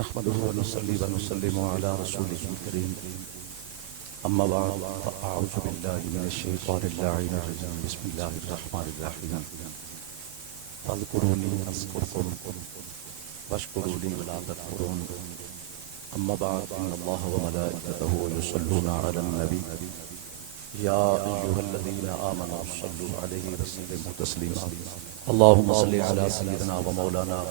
نحمده ونصلي ونسلم على رسوله الكريم اما بعد فاعوذ بالله من الشيطان اللعين الرجيم بسم الله الرحمن الرحيم فاذكروني اذكركم واشكروا لي ولا تكفرون اما بعد ان الله وملائكته يصلون على النبي يا ايها الذين امنوا صلوا عليه وسلموا تسليما اللهم صل على سيدنا ومولانا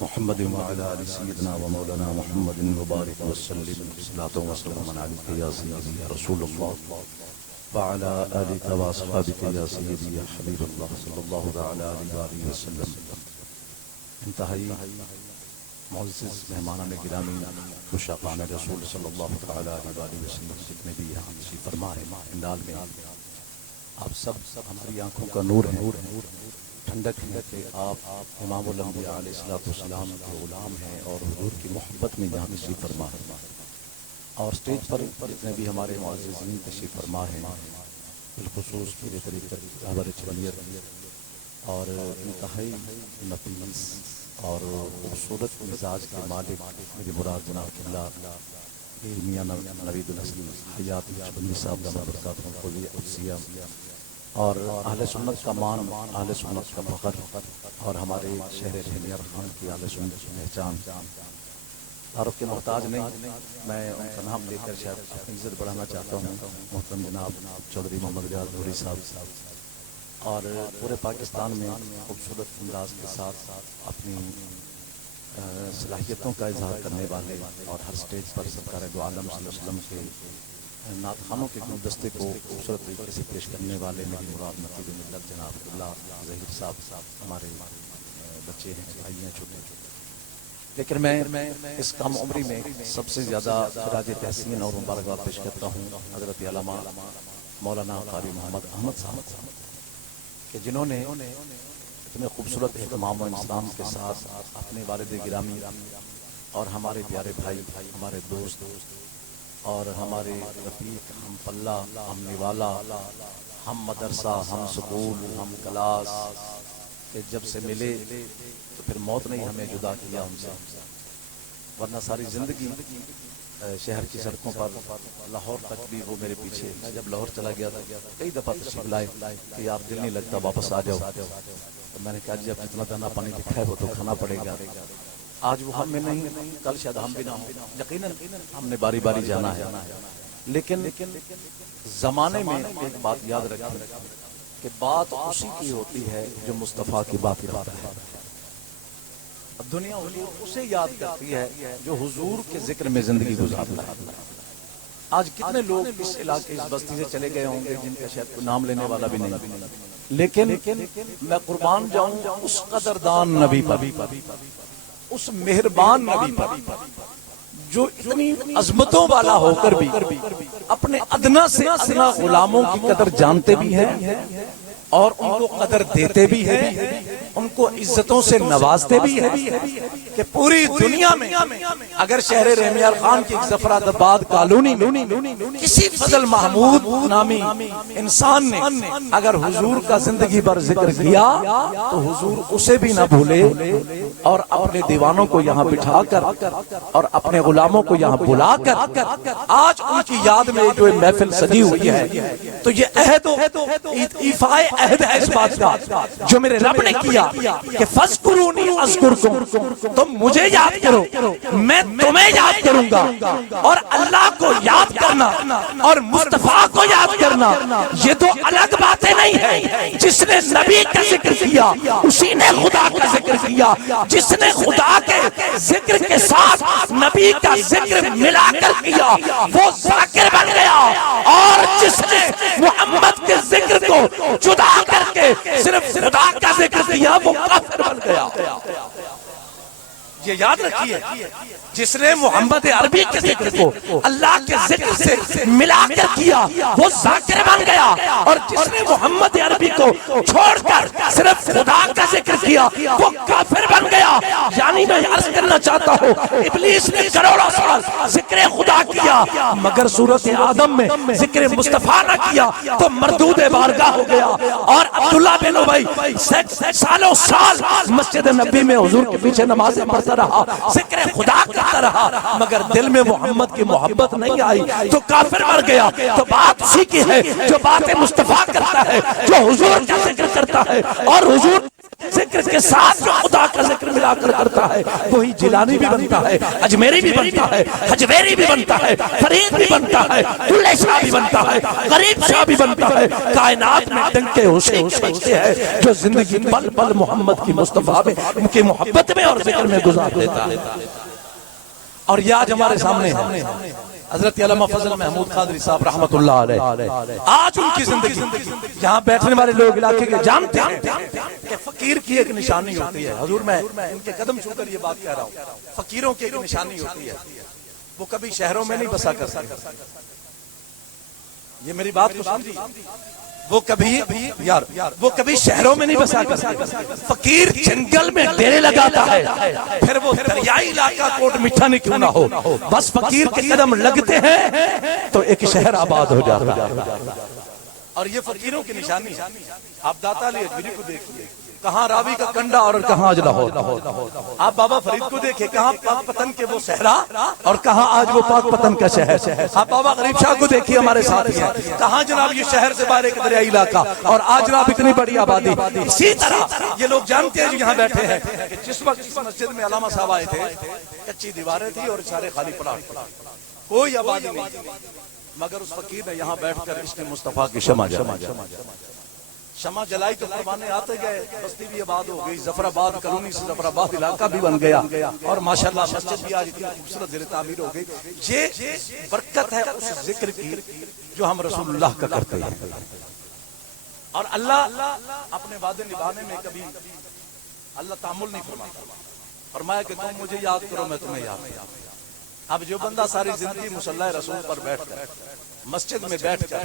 محمد وعلى آل سيدنا ومولانا محمد وبارك وسلم صلاة وسلاما عليك يا سيدي يا رسول الله وعلى آلك وأصحابك يا سيدي يا حبيب الله صلى الله تعالى عليه وآله وسلم. انتہائی معزز مہمانان گرامی مشاقان رسول صلی اللہ تعالی علیہ وآلہ وسلم جتنے بھی یہاں تشریف فرما ہیں پنڈال میں آپ سب ہماری آنکھوں کا نور ہیں، ٹھنڈک ہے کہ آپ امام الانبیاء علیہ السلام کے غلام ہیں اور حضور کی محبت میں یہاں تشریف فرما ہے. اور سٹیج پر جتنے بھی ہمارے معززین تشریف فرما ہیں، بالخصوص میرے طریقت رہبر چبلیت اور انتہائی نفیس اور خوبصورت مزاج کے مالک میری مراد جناب قبلہ میاں نوید الحسن حیات چبلی صاحب دامت برکاتہ قدسیہ اور اہل سنت کا مان، اہل سنت کا فخر اور ہمارے شہر رحمیار خان کی اہل سنت کی پہچان. تعارف کے محتاج نہیں، میں ان کا نام لے کر شاید اپنی عزت بڑھانا چاہتا ہوں. محترم جناب چودھری محمد ریاض نوری صاحب اور پورے پاکستان میں خوبصورت انداز کے ساتھ اپنی صلاحیتوں کا اظہار کرنے والے اور ہر سٹیج پر سرکار دو عالم صلی اللہ علیہ وسلم کے نعت خوانوں کے گلدستے کو خوبصورت طریقے سے پیش کرنے والے میری مراد نقیب ملت جناب اللہ ظہیر صاحب ہمارے بچے ہیں، بھائی ہیں چھوٹے چھوٹے. لیکن میں اس کم عمری میں سب سے زیادہ خراج تحسین اور مبارکباد پیش کرتا ہوں حضرت علامہ مولانا قاری محمد احمد صاحب کہ جنہوں نے اتنے خوبصورت اہتمام و انسان کے ساتھ اپنے والد گرامی اور ہمارے پیارے بھائی، ہمارے دوست اور ہمارے رفیق، ہم پلہ، ہم نوالا، ہم مدرسہ، ہم سکول، ہم کلاس کہ جب سے ملے تو پھر موت نے ہمیں جدا کیا ان سے، ورنہ ساری زندگی شہر کی سڑکوں پر لاہور تک بھی وہ میرے پیچھے. میں جب لاہور چلا گیا تھا کئی دفعہ تشریف لائے کہ آپ دل نہیں لگتا واپس آ جاؤ، تو میں نے کہا جی اب جتنا دانا پانی لکھا ہے وہ تو کھانا پڑے گا. آج وہ ہم میں نہیں، کل شاید ہم بھی نہ ہوں، یقیناً ہم نے باری باری جانا ہے. لیکن زمانے میں ایک بات یاد رکھیں کہ بات اسی کی ہوتی ہے جو مصطفیٰ کی بات کرتا ہے. دنیا حضور اسے یاد کرتی ہے جو حضور کے ذکر میں زندگی گزارتا ہے. آج کتنے لوگ اس علاقے اس بستی سے چلے گئے ہوں گے جن کا شاید کوئی نام لینے والا بھی نہیں، لیکن میں قربان جاؤں اس قدردان نبی پر، اس مہربان نبی پر جو اتنی عظمتوں والا ہو کر بھی اپنے ادنا سے ادنا غلاموں کی قدر جانتے بھی ہیں اور ان کو قدر دیتے بھی ہیں، ان کو عزتوں سے نوازتے بھی ہیں کہ پوری دنیا میں اگر شہر رحمیار خان کی زفرات آباد کالونی میں کسی فضل محمود نامی انسان نے اگر حضور کا زندگی بھر ذکر کیا تو حضور اسے بھی نہ بھولے اور اپنے دیوانوں کو یہاں بٹھا کر اور اپنے غلاموں کو یہاں بلا کر آج ان کی یاد میں جو محفل سجی ہوئی ہے تو یہ عہد ایفائے عہد ہے اس بات کا جو میرے رب نے کیا کہ فَاذْكُرُونِي أَذْكُرْكُمْ، تم مجھے یاد کرو میں تمہیں یاد کروں گا. اور اللہ کو یاد کرنا اور مصطفیٰ کو یاد کرنا یہ تو الگ باتیں نہیں ہیں. جس نے نبی کا ذکر کیا اسی نے خدا کا ذکر کیا، جس نے خدا کے ذکر کے ساتھ نبی کا ذکر ملا کر کیا وہ ذاکر بن گیا، اور جس نے محمد کے ذکر کو جدا کر کے صرف خدا کا ذکر کیا وہ کافر بن گیا. یہ یاد رکھیے جس نے محمد عربی کے ذکر کو اللہ کے ذکر سے ملا کر کیا وہ ذاکر بن گیا، اور جس نے محمد عربی کو چھوڑ کر صرف خدا کا ذکر کیا وہ کافر بن گیا. یعنی میں عرض کرنا چاہتا ہوں ابلیس نے کروڑوں سال ذکر خدا کیا مگر صورت آدم میں ذکر مصطفیٰ نہ کیا تو مردود بارگاہ ہو گیا. اور عبداللہ بن ابی سالوں سال مسجد نبی میں حضور کے پیچھے نمازیں پڑھتا رہا, ذکر خدا کرتا رہا, مگر دل میں محمد کی محبت نہیں آئی تو کافر مر گیا. تو بات اسی کی ہے جو بات مصطفیٰ کرتا ہے, جو حضور کا ذکر کرتا ہے, اور حضور ذکر کے ساتھ جو خدا کا ذکر ملا کر کرتا ہے وہی جیلانی بھی بنتا ہے, اجمیری بھی بنتا ہے, حجویری بھی بنتا ہے, فرید بھی بنتا ہے, دلہ شاہ بھی بنتا ہے, غریب شاہ بھی بنتا ہے. کائنات میں ڈنکے حسین کے بچتے ہیں جو زندگی پل پل محمد کی مصطفیٰ میں, ان کی محبت میں اور ذکر میں گزار دیتا ہے. اور یہ آج ہمارے سامنے ہے حضرت علامہ فضل محمود قادری صاحب رحمت اللہ علیہ. آج ان کی زندگی یہاں بیٹھنے والے لوگ علاقے کے جانتے ہیں کہ فقیر کی ایک نشانی ہوتی ہے. حضور میں ان کے قدم چھو کر یہ بات کہہ رہا ہوں, فقیروں کی ایک نشانی ہوتی ہے, وہ کبھی شہروں میں نہیں بسا کر سکتے. یہ میری بات کو سمجھیے, وہ کبھی شہروں میں نہیں بسا کر سکتے. فقیر جنگل میں ڈیرے لگاتا ہے, پھر وہ دریائی علاقہ کوٹ میٹھا نہیں کیوں نہ ہو, بس فقیر کے قدم لگتے ہیں تو ایک شہر آباد ہو جاتا ہے. اور یہ فقیروں کی نشانی ہے. آپ داتا علی اجمیری کو دیکھیے, کہاں راوی کا کنڈا اور کہاں اجلا ہو. آپ بابا فرید کو دیکھیں, کہاں پاک پتن کے وہ صحرا اور کہاں آج وہ پاک پتن کا شہر. آپ بابا غریب شاہ کو دیکھیے, ہمارے ساتھ ہیں, کہاں جناب یہ شہر سے باہر ایک دریائی علاقہ اور آج جناب اتنی بڑی آبادی. اسی طرح یہ لوگ جانتے ہیں جو یہاں بیٹھے ہیں کہ جس وقت اس مسجد میں علامہ صاحب آئے تھے کچی دیواریں تھی اور سارے خالی پلاٹ, کوئی آبادی نہیں تھی, مگر اس فقیر نے یہاں بیٹھ کر عشق مصطفیٰ کی شمع جلائی تو قربانے آتے گئے, بستی بھی آباد ہو گئی, ظفر آباد کالونی سے ظفر آباد علاقہ بھی بن گیا, اور ماشاءاللہ مسجد بھی آج اتنی خوبصورت زیر تعمیر ہو گئی. یہ برکت ہے اس ذکر کی جو ہم رسول اللہ کا کرتے ہیں. اور اللہ اپنے وعدے نبھانے میں کبھی اللہ تعامل نہیں فرماتا, فرمایا کہ تم مجھے یاد کرو میں تمہیں یاد کروں. اب جو بندہ ساری زندگی مصلی رسول پر بیٹھ کر مسجد میں بیٹھ کر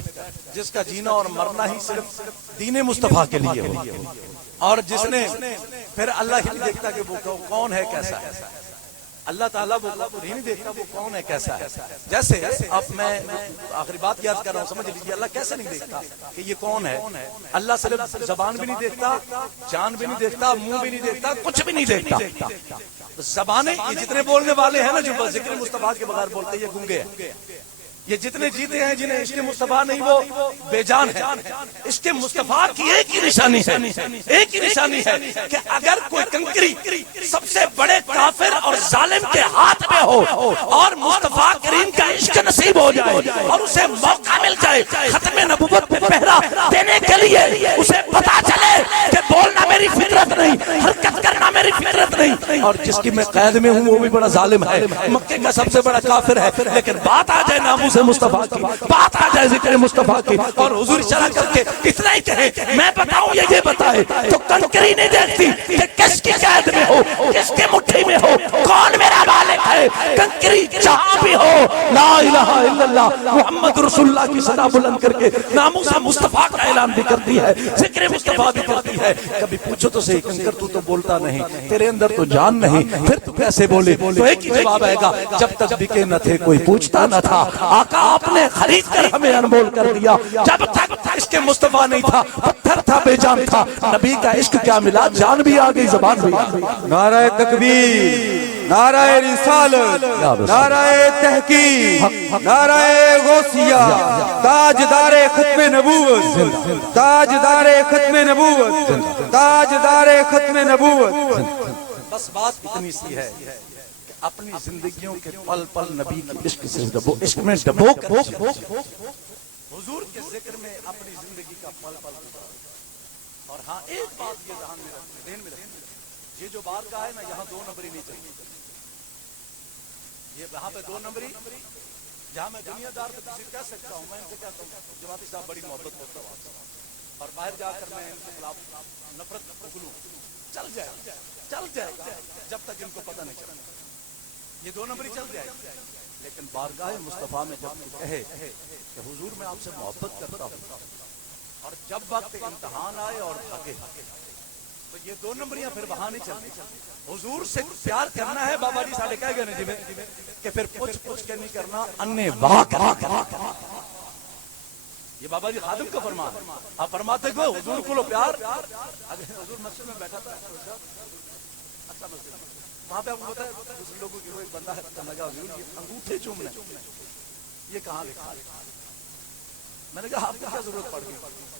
جس کا جینا اور مرنا ہی صرف دین مصطفیٰ کے لیے ہو, اور جس نے پھر اللہ ہی نہیں دیکھتا کہ وہ کون ہے کیسا ہے, اللہ تعالیٰ وہ نہیں دیکھتا وہ کون ہے کیسا ہے. جیسے اب میں آخری بات یاد کر رہا ہوں, سمجھ لیجیے اللہ کیسے نہیں دیکھتا کہ یہ کون ہے. اللہ صرف زبان بھی نہیں دیکھتا, جان بھی نہیں دیکھتا, منہ بھی نہیں دیکھتا, کچھ بھی نہیں دیکھتا. زبانیں یہ جتنے بولنے والے ہیں نا جو ذکر مصطفیٰ کے بغیر بولتے ہیں یہ گنگے ہیں. یہ جتنے جیتے ہیں جنہیں عشق مصطفیٰ نہیں وہ بے جان ہے. عشق مصطفیٰ کی ایک ہی نشانی ہے کہ اگر کوئی کنکری سب سے بڑے کافر اور ظالم کے ہاتھ میں ہو اور مصطفیٰ کریم کا عشق نصیب ہو جائے اور اسے موقع مل جائے ختم نبوت پہ پہرا دینے کے لیے, اسے پتا چلے کہ بولنا میری فطرت نہیں, حرکت کرنا میری فطرت نہیں, اور جس کی میں قید میں ہوں وہ بھی بڑا ظالم ہے, مکے کا سب سے بڑا کافر ہے, لیکن بات آ جائے ناموس مصطفیٰ کی, بات آ جائے ذکر مصطفیٰ کی, اور حضور چلا کر کے اتنا ہی کہے میں بتاؤں یہ بتائے تو کنکری نہیں دیکھتی کہ کس کی قید میں ہو, کس کے مٹھی میں ہو, کون میرا مالک ہے. کنکری جہاں بھی ہو لا الہ الا اللہ محمد رسول اللہ کی صدا بلند کر کے ناموس مصطفیٰ کا اعلان بھی کرتی ہے, ذکر مصطفیٰ بھی کرتی ہے. کبھی پوچھو تو صحیح کنکر تو بولتا نہیں, تیرے اندر تو جان نہیں, پھر تو کیسے بولے؟ تو ایک ہی جواب آئے گا, جب تک بکے نہ تھے کوئی پوچھتا نہ تھا, آقا آپ نے خرید کر ہمیں انمول کر دیا. جب تک عشق مصطفیٰ نہیں تھا پتھر تھا بے جان تھا, نبی کا عشق کیا ملا, جان بھی آ گئی زبان بھی آ گئی. نعرہ تکبیر, نعرہ رسالت, نعرہ تحقیق, نعرہ غوثیہ, تاجدار ختم نبوت, تاجدار ختم نبوت, تاجدار ختم نبوت. بس بات اتنی سی ہے کہ اپنی زندگیوں کے پل پل نبی کی عشق سے ڈبو, عشق میں ڈبو کر حضور کے ذکر میں اپنی زندگی کا پل پل. اور ہاں ایک بات یہ ذہن میں رکھیں, یہ جو بار کا ہے نا یہاں 2 نمبری نہیں چلتی. یہ یہاں پہ 2 نمبری, جہاں میں دنیا دار کو کسی کہہ سکتا ہوں, میں ان سے کہتا ہوں جماعتی صاحب بڑی محبت کرتا ہوں, اور باہر جا کر میں ان کے خلاف نفرت اگلوں, چل جائے گا جب تک ان کو پتہ نہیں چلے. یہ 2 نمبری چل جائے گی, لیکن بارگاہ مصطفیٰ میں جب کہے کہ حضور میں آپ سے محبت کرتا ہوں, اور جب وقت امتحان آئے اور بھاگے تو یہ 2 نمبریاں پھر وہاں نہیں چلتی. حضور سے پیار کرنا ہے, بابا جی ساڑھے کہہ گئے نا جی کہ پھر پوچھ کے نہیں کرنا, انے واہ کرنا. یہ بابا جی خادم کا فرمان ہے. آپ فرماتے کہ حضور کو لو پیار. اگر حضور مسجد میں بیٹھا تھا وہاں پہ آپ کو پتا ہے دوسرے لوگوں کی ایک بندہ ہے لگا حضور یہ انگوٹھے چومنا یہ کہاں لکھا ہے؟ میں نے کہا آپ کو کیا ضرورت پڑ گئی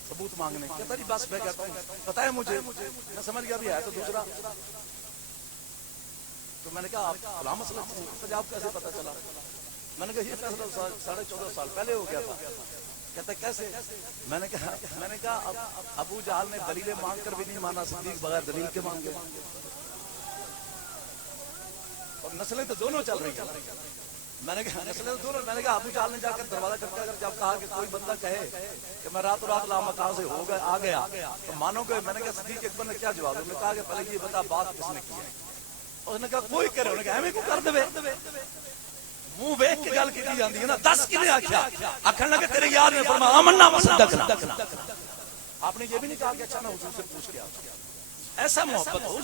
ثبوت مانگنے کی؟ کہتا جی بس میں کہتا ہوں پتا ہے مجھے، میں سمجھ گیا بھی ہے تو دوسرا. تو میں نے کہا آپ فلاں مسئلہ آپ کیسے پتا چلا؟ میں نے کہا یہ فیصلہ 14.5 سال پہلے ہو گیا تھا. کہتا کیسے؟ میں نے کہا ابو جہل نے دلیلیں مانگ کر بھی نہیں مانا، صدیق بغیر دلیل کے مانگے. اور نسلیں تو دونوں چل رہی ہیں. میں نے کہا نسلیں تو دونوں. میں نے کہا ابو جہل نے جا کر دروازہ کھٹکا کر جب کہا کہ کوئی بندہ کہے کہ میں راتوں رات لامکان سے ہو گیا آ گیا تو مانو گے؟ میں نے کہا صدیق اکبر نے کیا جواب؟ انہوں نے کہا کہ پہلے یہ بتا بات کس نے کی ہے؟ اس نے کہا کوئی کرے. انہوں نے کہا ہمیں کو کر دے منہ ویکھ کے گل کی جاندی ہے نا. 10 کنے آکھیا آکھن لگے تیرے یار نے فرمایا آمنا وصدقنا. آپ نے یہ بھی نہیں کہا کہ اچھا میں حضور سے پوچھ کے آتا. ایسا محبت ہو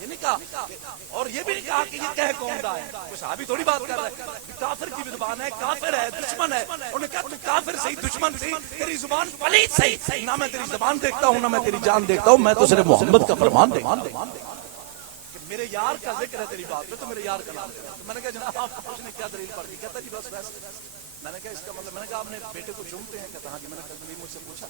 یہ نہیں کہا. اور یہ بھی نہیں کہا کہ یہ کہہ کون رہا ہے. کوئی صحابی تھوڑی بات کر رہا ہے. کافر کی زبان ہے، کافر ہے، دشمن ہے. انہوں نے کہا تو کافر صحیح دشمن صحیح تیری زبان پلید صحیح، نہ میں تیری زبان دیکھتا ہوں نہ میں تیری جان دیکھتا ہوں، میں تو صرف محمد کا فرمان دیکھتا ہوں. میرے یار کا ذکر ہے تیری بات میں تو میرے یار کا نام ہے. میں نے کہا جناب آپ کو نے کیا دلیل پڑ گئی؟ کہتا جی بس ویسے. میں نے کہا اس کا مطلب، میں نے کہا آپ نے بیٹے کو چومتے ہیں؟ کہتا ہاں جی. میں نے کبھی مجھ سے پوچھا؟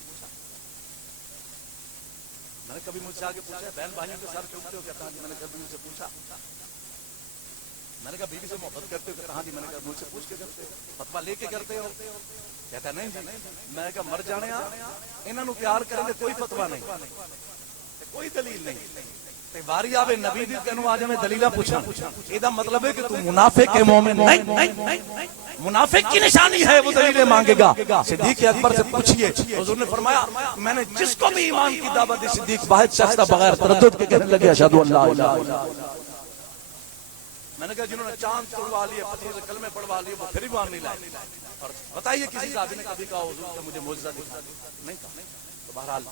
میں نے کبھی مجھ سے آگے پوچھا بہن بھائیوں کے ساتھ چومتے ہو؟ کہتا ہاں جی. میں نے کبھی مجھ سے پوچھا؟ میں نے کہا بیوی سے محبت کرتے ہو؟ کہتا ہاں جی. میں نے کہا مجھ سے پوچھ کے کرتے ہو؟ فتویٰ لے کے کرتے ہو؟ کہتا نہیں جی. میں نے کہا مر جانے انہوں نے پیار کریں گے کوئی فتویٰ نہیں، کوئی دلیل نہیں. باری آوے نبی دی کہنو آج ہمیں دلیلہ پوچھا. یہ مطلب ہے کہ تم منافق ہے مومن نہیں. منافق کی نشانی ہے وہ دلیلیں مانگے گا. صدیق اکبر سے پوچھئے. حضور نے فرمایا میں نے جس کو بھی ایمان کی دعوت دی صدیق واحد شخص تھا بغیر تردد کے کہنے لگے اشہدو ان لا الہ الا اللہ. میں نے کہا جنہوں نے چاند توڑوا لیے، پتھروں سے کلمے پڑھوا لیے، وہ پھر ایمان نہیں لائے. اور بتائیے کسی صحابی نے کبھی کہا حضور نے مجھے معجزہ دکھا؟ نہیں کہا. تو بہرحال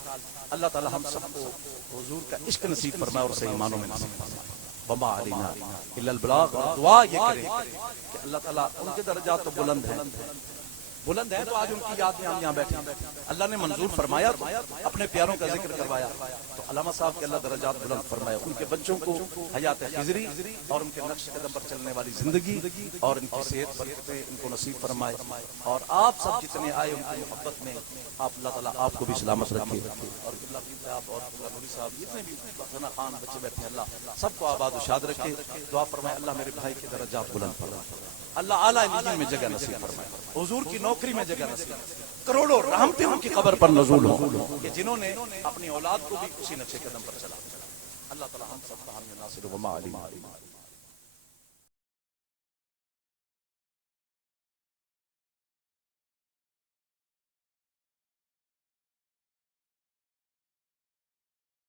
اللہ تعالی ہم سب کو حضور کا عشق نصیب فرمائے اور صحیح معنوں میں نصیب فرمائے. وما علینا الا البلاغ. اور دعا یہ کریں کہ اللہ تعالیٰ ان کے درجات تو بلند ہیں تو آج ان کی یاد میں ہم یہاں بیٹھے ہیں. اللہ نے منظور فرمایا تو اپنے پیاروں کا ذکر کروایا تو علامہ صاحب کے اللہ درجات بلند فرمایا. ان کے بچوں کو حیات خضری اور ان کے نقش قدم پر چلنے والی زندگی اور ان کی صحت برکتیں ان کو نصیب فرمائے. اور آپ سب جتنے آئے ان کی محبت میں آپ اللہ تعالیٰ آپ کو بھی سلامت رکھے. اور صاحب اور نوری صاحب جتنے بھی ثنا خان بچے بیٹھے اللہ سب کو آباد و شاد رکھے. دعا فرمائے اللہ میرے بھائی کے درجات بلند فرمائے، اللہ اعلیٰ علم میں جگہ نصیب فرمائے، حضور کی نوکری میں جگہ نصیب، کروڑوں رحمتیں ان کی قبر پر نزول ہوں کہ جنہوں نے اپنی اولاد کو بھی اسی نقشے قدم پر چلا. اللہ تعالیٰ ہم سب کا حامی ناصر و معلم.